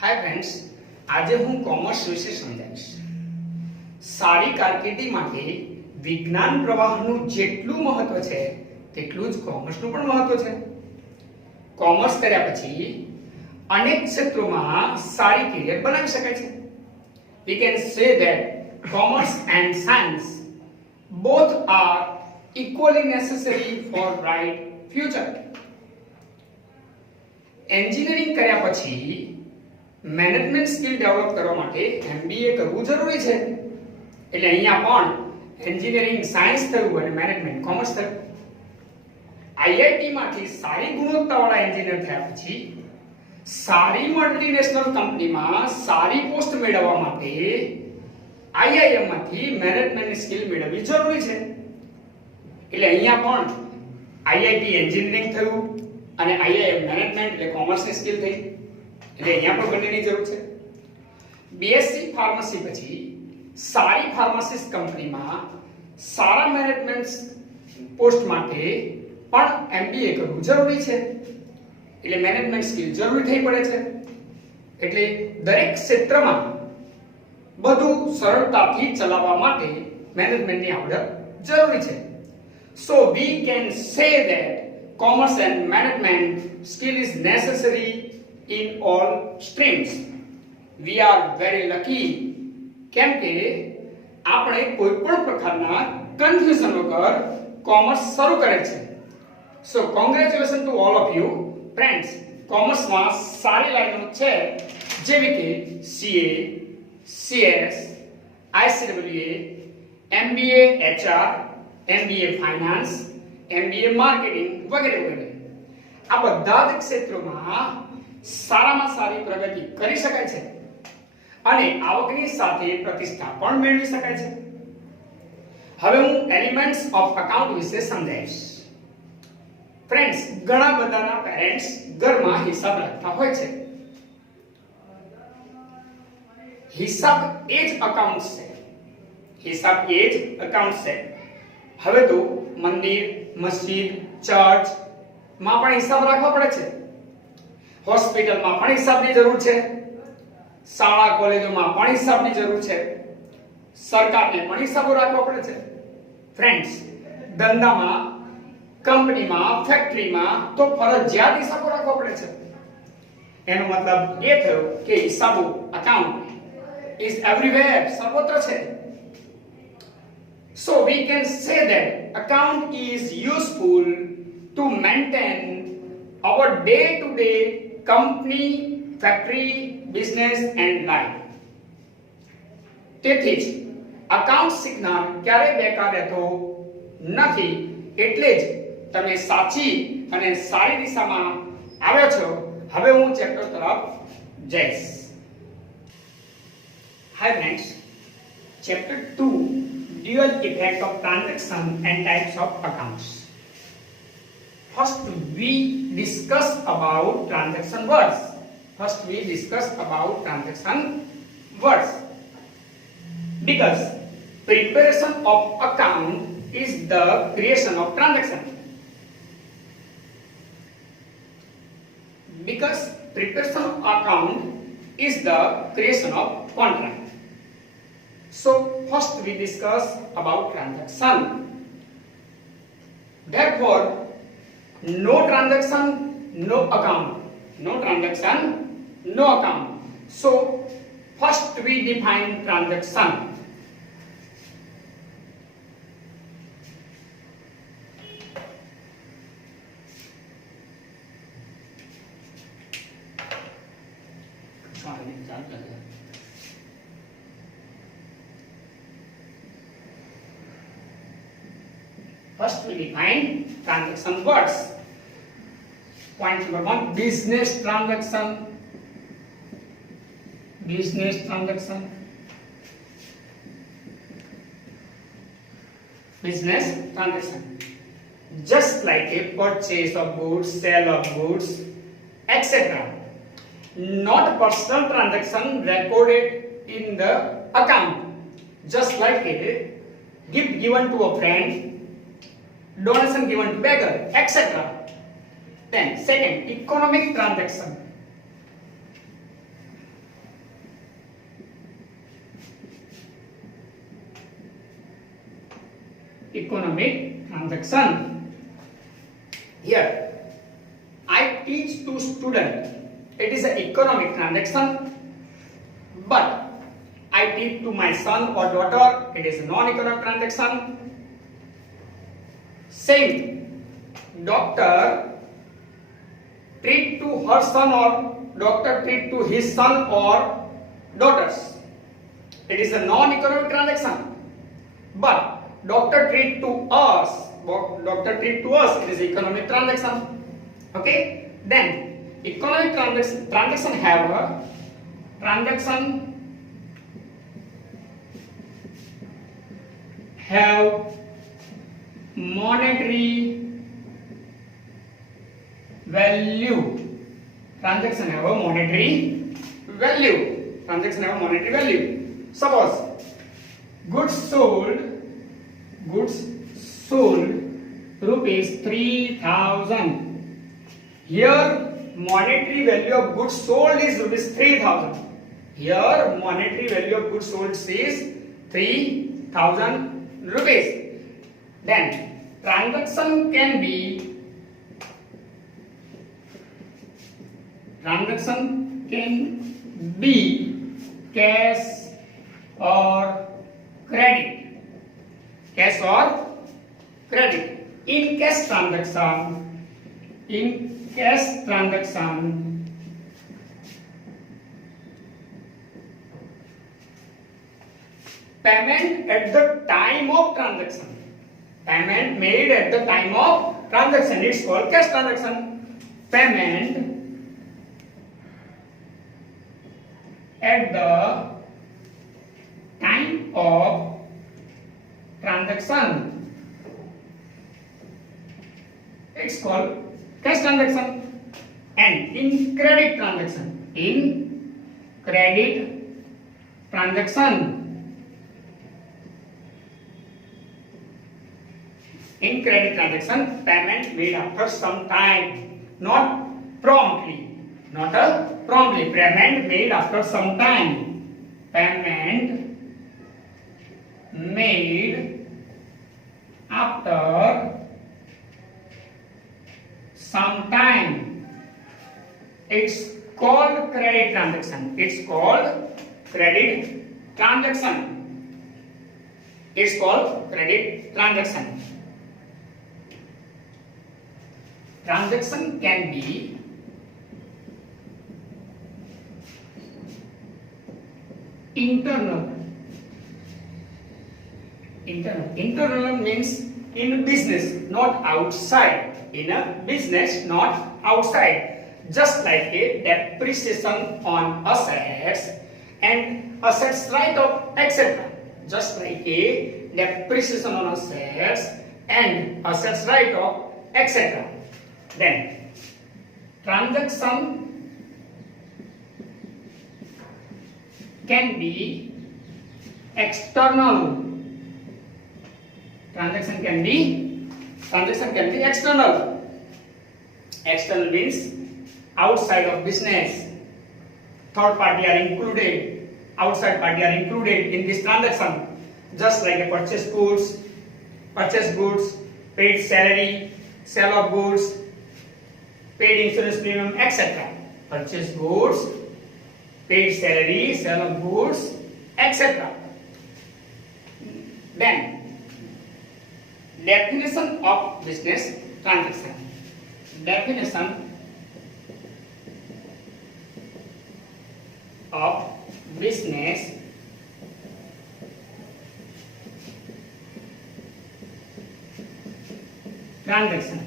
Hi friends, આજે હું commerce વિશે સમજાવીશ. સારી કારકિર્દી માટે વિજ્ઞાન પ્રવાહનું જેટલું મહત્વ છે તેટલું જ કોમર્સનું પણ મહત્વ છે. કોમર્સ કર્યા પછી અનેક ક્ષેત્રોમાં સારી કેરિયર બનાવી શકાય છે. We can say that commerce and science both are equally necessary for bright future. Engineering કર્યા પછી મેનેજમેન્ટ સ્કિલ ડેવલપ કરવા માટે MBA કરવું જરૂરી છે. એટલે અહીંયા પણ એન્જિનિયરિંગ સાયન્સ થયું અને મેનેજમેન્ટ કોમર્સ થયું. IIT માંથી સારી ગુણવત્તાવાળા એન્જિનિયર થયા પછી સારી મલ્ટીનેશનલ કંપનીમાં સારી પોસ્ટ મેળવવા માટે IIM માંથી મેનેજમેન્ટ સ્કિલ મેળવવી જરૂરી છે. એટલે અહીંયા પણ IIT એન્જિનિયરિંગ થયું અને IIM મેનેજમેન્ટ એટલે કોમર્સની સ્કિલ થઈ. એટલે અહીંયા પણ બંનેની જરૂર છે. BSc ફાર્મસી પછી સારી ફાર્માસિસ્ટ કંપનીમાં સારા મેનેજમેન્ટ પોસ્ટ માટે પણ MBA કરવું જરૂરી છે. એટલે મેનેજમેન્ટ સ્કિલ જરૂરી થઈ પડે છે. એટલે દરેક ક્ષેત્રમાં બધું સરળતાથી ચલાવવા માટે મેનેજમેન્ટની આવડત જરૂરી છે. So we can say that commerce and management skill is necessary in all streams. We are very lucky કેમ કે આપણે કોઈ પણ પ્રકારના કન્ફ્યુઝન વગર કોમર્સ શરૂ કરે છે. So congratulation to all of you friends. કોમર્સમાં સારી લાઈનો છે જેવી કે CA, CS, ICWA, MBA HR, MBA finance, MBA marketing વગેરે વગેરે. આ બધા જ ક્ષેત્રોમાં સારામાં સારી પ્રગતિ કરી શકાય છે અને આવકની સાથે પ્રતિષ્ઠા પણ મેળવી શકાય છે. હવે હું એલિમેન્ટ્સ ઓફ અકાઉન્ટ વિશે સમજાવીશ. ફ્રેન્ડ્સ, ઘણા બધાના પેરેન્ટ્સ ઘરમાં હિસાબ રાખતા હોય છે. હિસાબ એ જ અકાઉન્ટ છે. હિસાબ એ જ અકાઉન્ટ છે. હવે તો મંદિર, મસ્જિદ, ચર્ચ માં પણ હિસાબ રાખવા પડે છે. હોસ્પિટલમાં પણ હિસાબની જરૂર છે. શાળા કોલેજોમાં પણ હિસાબની જરૂર છે. સરકારને પણ હિસાબો રાખવા પડે છે. ફ્રેન્ડ્સ, ધંધામાં, કંપનીમાં, ફેક્ટરીમાં તો ફરજિયાત હિસાબો રાખવા પડે છે. એનો મતલબ એ થયો કે હિસાબો અકાઉન્ટ ઇઝ એવરીવેર, સર્વત્ર છે. So we can say that account is useful to maintain our day-to-day company, factory, business and life. તેથી જ અકાઉન્ટ શીખનાર ક્યારે બેકાર રહેતો નથી. એટલે જ તમે સાચી અને સારી દિશામાં આવ્યો છો. હવે હું ચેપ્ટર તરફ જઈશ. Hi friends, chapter 2 dual effect of transaction and types of accounts. First we discuss about transaction words. Because preparation of account is the creation of transaction. Because preparation of account is the creation of contract. So first we discuss about transaction. Therefore, no transaction, no account. No transaction, no account. So first we define transaction. First we define transaction words. Point number 1, business transaction. Business transaction. Business transaction. Just like a purchase of goods, sale of goods, etc. Not personal transaction recorded in the account. Just like a gift given to a friend, donation given to beggar, etc. Then second, economic transaction. economic transaction. Here, I teach to student. It is an economic transaction. But I teach to my son or daughter. It is a non-economic transaction. Same, doctor treat to her son or doctor treat to his son or daughters. It is a non-economic transaction. But doctor treat to us, it is economic transaction. Okay? Then economic transaction have a have monetary value. Transaction have a monetary value. Transaction have a monetary value. Suppose goods sold rupees 3,000. Here monetary value of goods sold is rupees 3,000. Here monetary value of goods sold is 3,000 rupees. Then transaction can be cash or credit. Cash or credit. In cash transaction, payment at the time of transaction. Payment made at the time of transaction. It's called cash transaction. Payment at the time of transaction. It's called cash transaction. And in credit transaction, payment made after some time, not promptly. Payment made after some time. Payment made after some time. It's called credit transaction. Transaction can be internal. Internal means in business, not outside. In a business, not outside. Just like a depreciation on assets and assets write-off, etc. Just like a depreciation on assets and assets write-off, etc. Then transaction can be external. Transaction can be external. External means outside of business. Third party are included. Outside party are included in this transaction. Just like a purchase goods, paid salary, sale of goods, paid insurance premium, etc. Purchase goods, paid salary, sale of goods, etc. Then definition of business transaction. Definition of business transaction.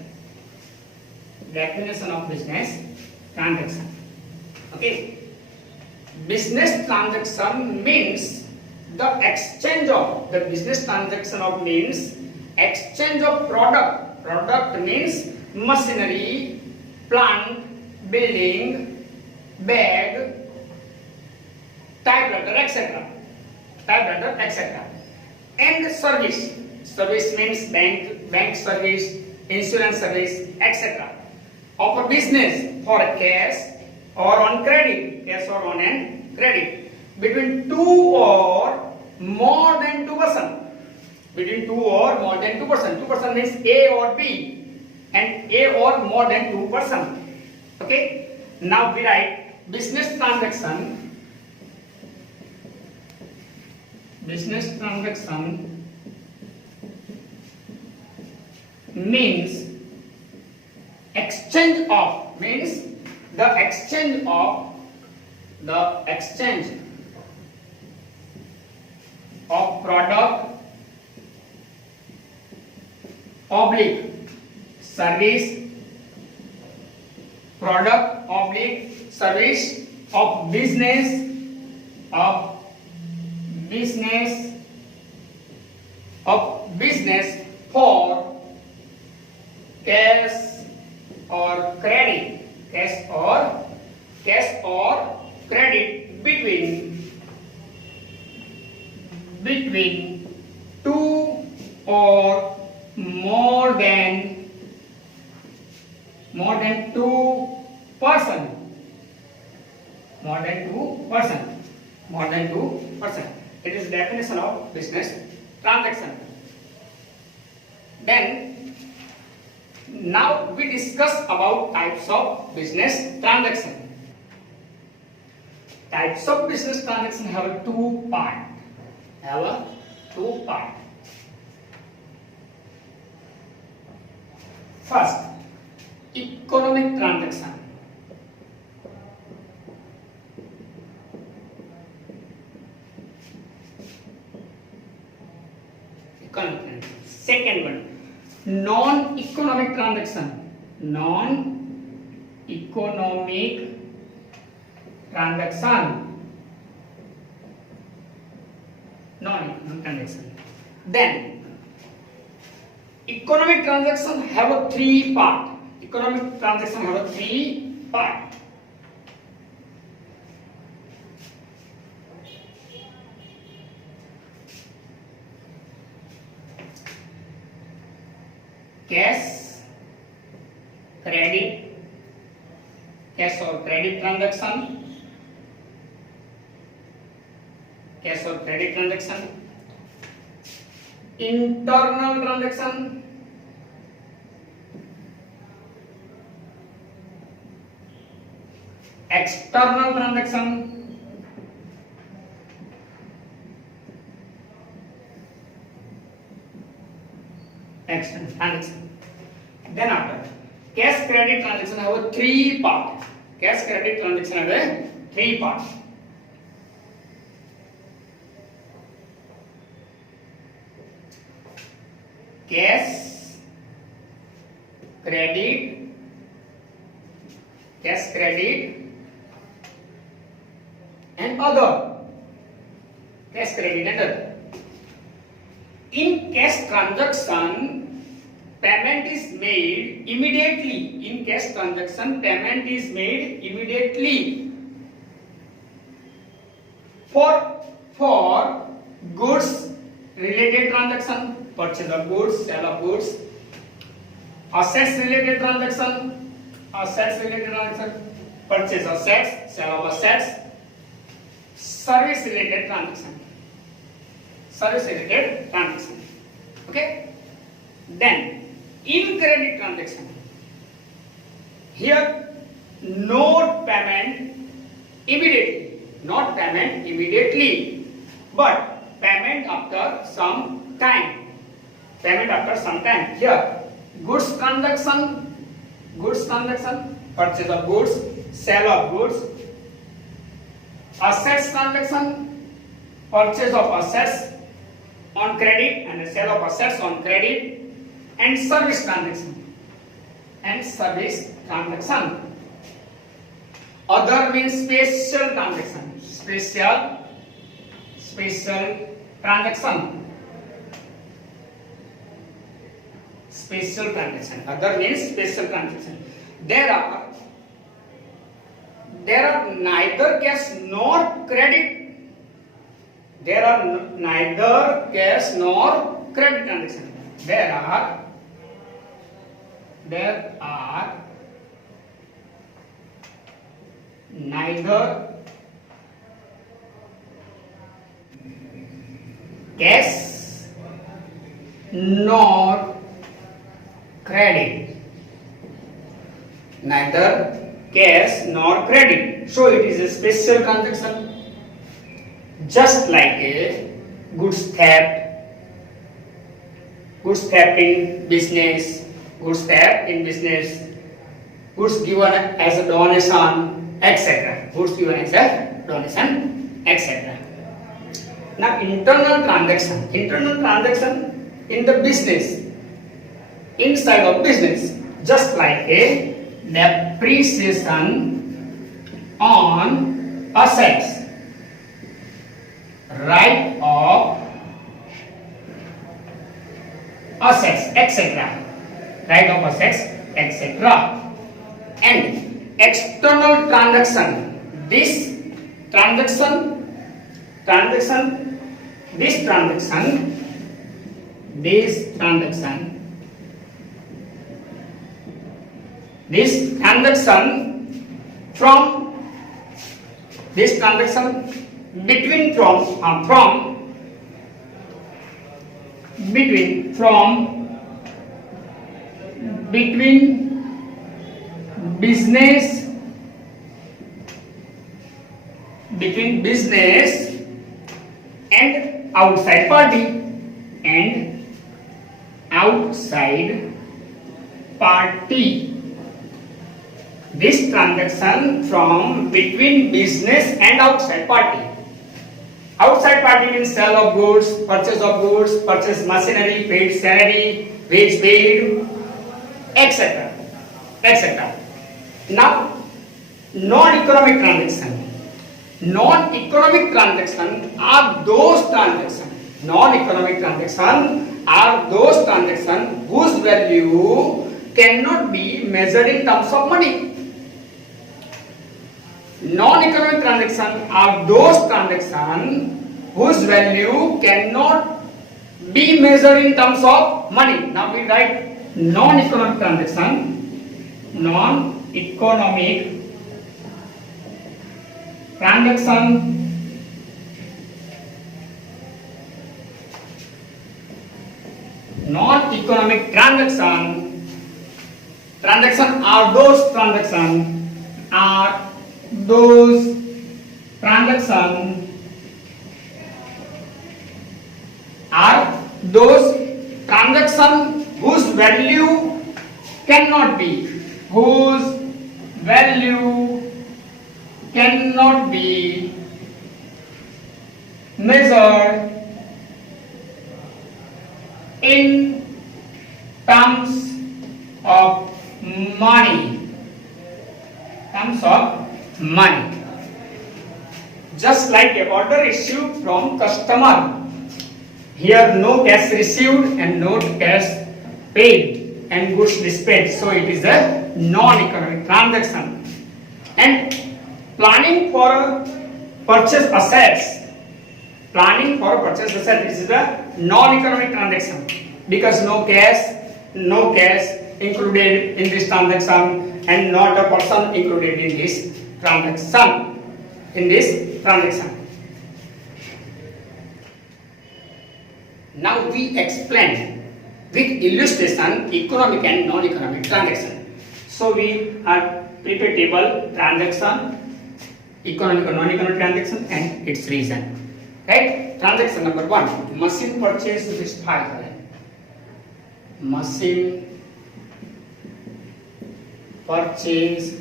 Definition of business transaction. Okay. Business transaction means the exchange of exchange of product. Product means machinery, plant, building, bag, typewriter, etc. And service. Service means bank service, insurance service, etc. Of a business for cash or on credit. Between two or more than two persons. between two or more than two person. Two person means A or B, and A or more than two person. Okay. Now we write business transaction. Business transaction means exchange of, means the exchange of product oblique service, product oblique service of business for cash or credit between two or more than two person. It is definition of business transaction. Then now we discuss about types of business transaction. Types of business transaction have two parts. First, economic transaction. Second one, non-economic transaction. Then economic transaction have a three part. Cash or credit transaction. Internal transaction. External transaction. Then after, cash credit transaction have a three part. Cash credit and other. In cash transaction, payment is made immediately. For goods related transaction, purchase of goods, sale of goods. Assets related transaction, purchase of assets, sale of assets. Service related transaction. Okay. Then in credit transaction, here not payment immediately, but payment after some time. Here goods transaction, purchase of goods, sale of goods. Assets transaction, purchase of assets on credit and sale of assets on credit. And service transaction. Other means special transaction. Other means special transaction. There are neither cash nor credit. Transaction. There are neither cash nor credit. Neither cash nor credit. So it is a special transaction. Just like a goods theft in business, goods given as a donation, etc. Goods given as a donation, etc. Now internal transaction in the business, inside of business, just like a depreciation on assets, write off assets, etc. Write off assets, etc. And external transaction, this transaction between business and outside party, this transaction from between business and outside party. Outside party means sale of goods, purchase machinery, paid salary, wage paid, etc. Now, non-economic transaction are those transactions whose value cannot be measured in terms of money. Non-economic transactions are those transactions whose value cannot be measured in terms of money. Now we write non-economic transaction are those transactions whose value cannot be measured in terms of money. Just like a order received from customer. Here no cash received and no cash paid and goods dispatched. So it is a non-economic transaction. And planning for purchase assets. This is a non-economic transaction because no cash included in this transaction and not a person included in this transaction. Now we explain with illustration economic and non-economic transaction. So we are prepared table transaction, economic and non-economic transaction and its reason. Right? Transaction number 1, machine purchase rupees 5,000. Machine purchase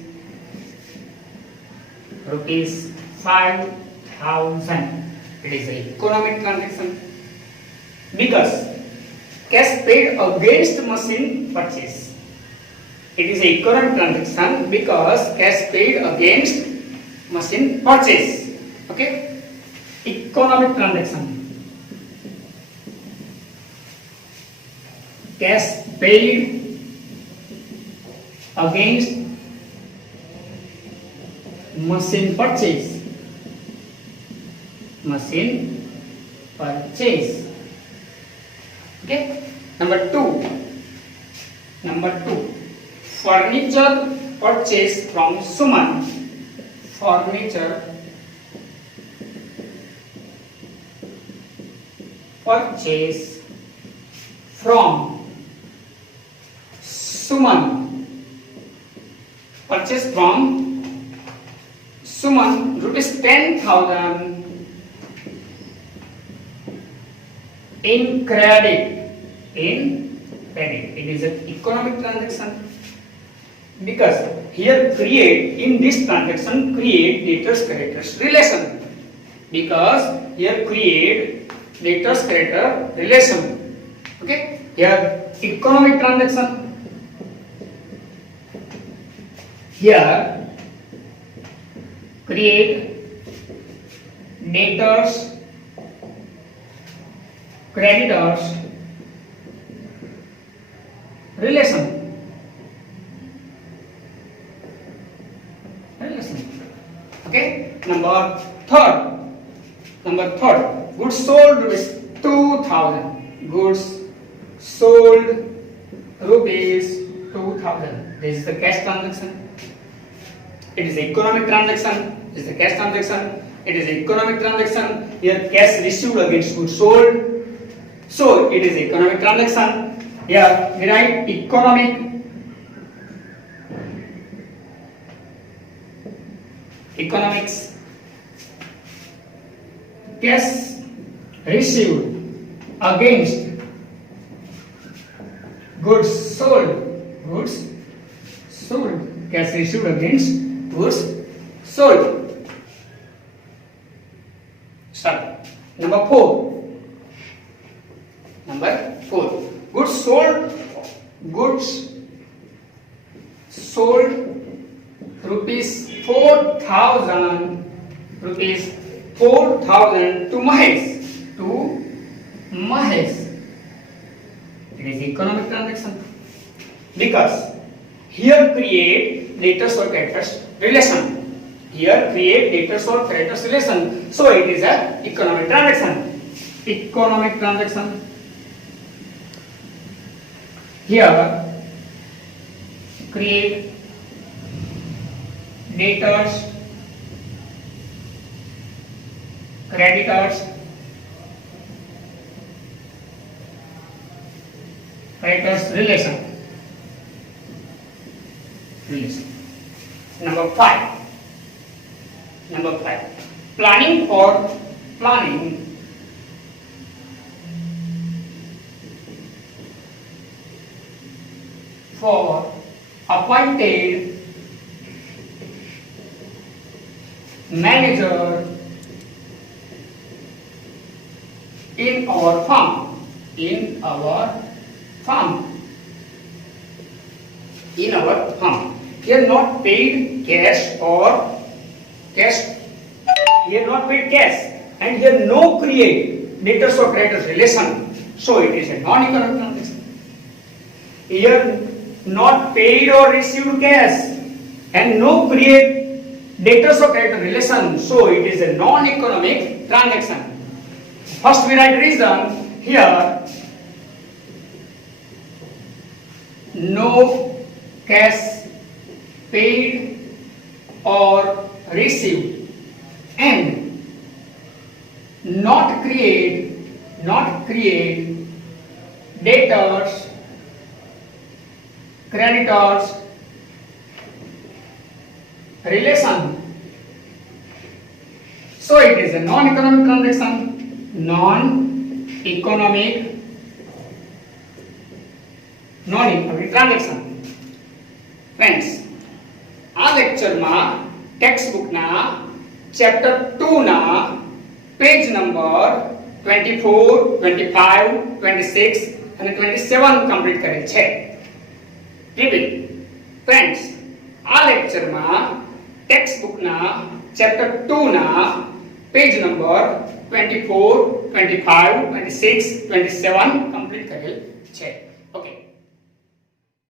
rupees 5,000. It is an economic transaction because cash paid against machine purchase. It is an economic transaction because cash paid against machine purchase. Okay? Economic transaction. Cash paid against machine purchase. Okay. Number two, furniture purchase from Suman. Furniture purchase from Suman, purchase from Suman rupees 10,000 in credit. It is an economic transaction because here create, in this transaction create debtors creditors relation, because here create debtors creditor relation. Okay, here economic transaction, here create debtors creditors relation. Okay, number third, goods sold rupees 2,000, goods sold rupees 2,000. This is the cash transaction. It is economic transaction. This is the cash transaction. It is economic transaction. Here cash received against goods sold, so it is economic transaction. Here we write economics, cash received against goods sold, cash received against goods sold. Start. Number 4, goods sold rupees 4,000 to Mahesh. It is economic transaction because here create debtors or creditors relation. So it is a economic transaction. Here create debtors creditors relation. Number 5, planning for appointed manager in our farm. Here not paid cash and here no create debtors or creditors relation, so it is a non-economic transaction. Here not paid or received cash and no create debtors or creditor relation, so it is a non-economic transaction. First we write reason. Here no cash paid or received and not create debtors creditors relation, so it is a non-economic transaction. Friends, આ લેક્ચરમાં text બુકના chapter 2 ના page number 24, 25, 26 અને 27 complete કરેલ છે. Repeat. Friends, આ લેક્ચરમાં text બુકના chapter 2 ના page number 24, 25, 26, 27 complete કરેલ છે.